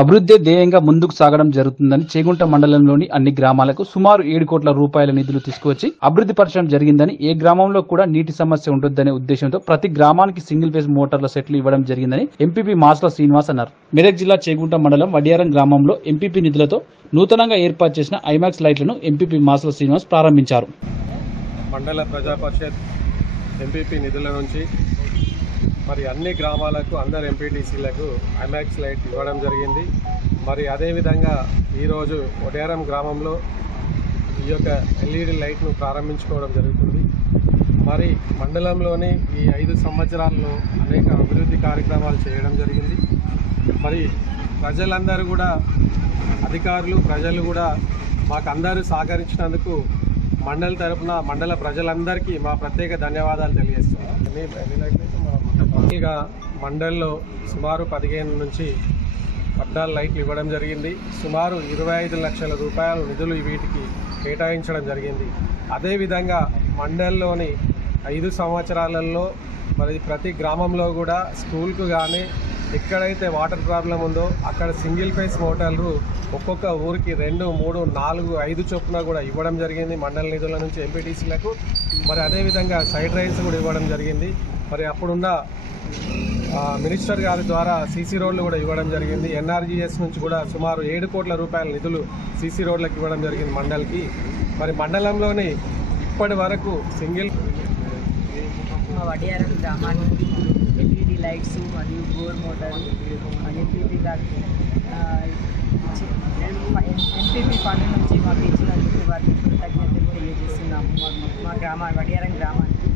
అభివృద్ధి ధ్యేయంగా ముందుకు సాగడం జరుగుతుందని చేగుంట మండలంలోని అన్ని గ్రామాలకు సుమారు 7 కోట్ల రూపాయల నిధులు తీసుకువచ్చి అభివృద్ధి పరచడం జరిగిందని, ఏ గ్రామంలో కూడా నీటి సమస్య ఉండొద్దనే ఉద్దేశంతో ప్రతి గ్రామానికి సింగిల్ ఫేజ్ మోటార్ల సెట్లు ఇవ్వడం జరిగిందని ఎంపీపీ మాస్ల శ్రీనివాస్ అన్నారు. మెదక్ జిల్లా చేగుంట మండలం వడియారం గ్రామంలో ఎంపీపీ నిధులతో నూతనంగా ఏర్పాటు చేసిన ఐమాక్స్ లైట్లను ఎంపీపీ మాస్ల శ్రీనివాస్ ప్రారంభించారు. మండల ప్రజా పరిషత్ ఎంపీపీ నిధుల నుంచి మరి అన్ని గ్రామాలకు అందరు ఎంపీటీసీలకు ఐమాక్స్ లైట్ ఇవ్వడం జరిగింది. మరి అదేవిధంగా ఈరోజు వడియారం గ్రామంలో ఈ యొక్క ఎల్ఈడి లైట్ను ప్రారంభించుకోవడం జరుగుతుంది. మరి మండలంలోని ఈ 5 సంవత్సరాల్లో అనేక అభివృద్ధి కార్యక్రమాలు చేయడం జరిగింది. మరి ప్రజలందరూ కూడా, అధికారులు, ప్రజలు కూడా మాకు అందరూ సహకరించినందుకు మండలి తరఫున మండల ప్రజలందరికీ మా ప్రత్యేక ధన్యవాదాలు తెలియజేస్తున్నాం. మండలిలో సుమారు 15 నుంచి 14 లైట్లు ఇవ్వడం జరిగింది. సుమారు 25 లక్షల రూపాయలు నిధులు వీటికి కేటాయించడం జరిగింది. అదేవిధంగా మండలిలోని 5 సంవత్సరాలలో మరి ప్రతి గ్రామంలో కూడా స్కూల్కు కానీ ఎక్కడైతే వాటర్ ప్రాబ్లం ఉందో అక్కడ సింగిల్ ఫేస్ మోటార్లు ఒక్కొక్క ఊరికి 2, 3, 4, 5 చొప్పున కూడా ఇవ్వడం జరిగింది మండల నిధుల నుంచి ఎంపీటీసీలకు. మరి అదేవిధంగా సైడ్ రైన్స్ కూడా ఇవ్వడం జరిగింది. మరి అప్పుడున్న మినిస్టర్ గారి ద్వారా సీసీ రోడ్లు కూడా ఇవ్వడం జరిగింది. ఎన్ఆర్జీఎస్ నుంచి కూడా సుమారు 7 కోట్ల రూపాయల నిధులు సీసీ రోడ్లకు ఇవ్వడం జరిగింది మండలికి. మరి మండలంలోని ఇప్పటి వరకు సింగిల్ వడియారం గ్రామానికి ఎల్ఈడి లైట్స్ మరియు బోర్ మోటారు ఎంపీపీ గారికి ఎంపీపీ ఫండ్ నుంచి మాకు ఇచ్చినందుకు వారికి కృతజ్ఞతలు తెలియజేస్తున్నాము. మా వడియారం గ్రామానికి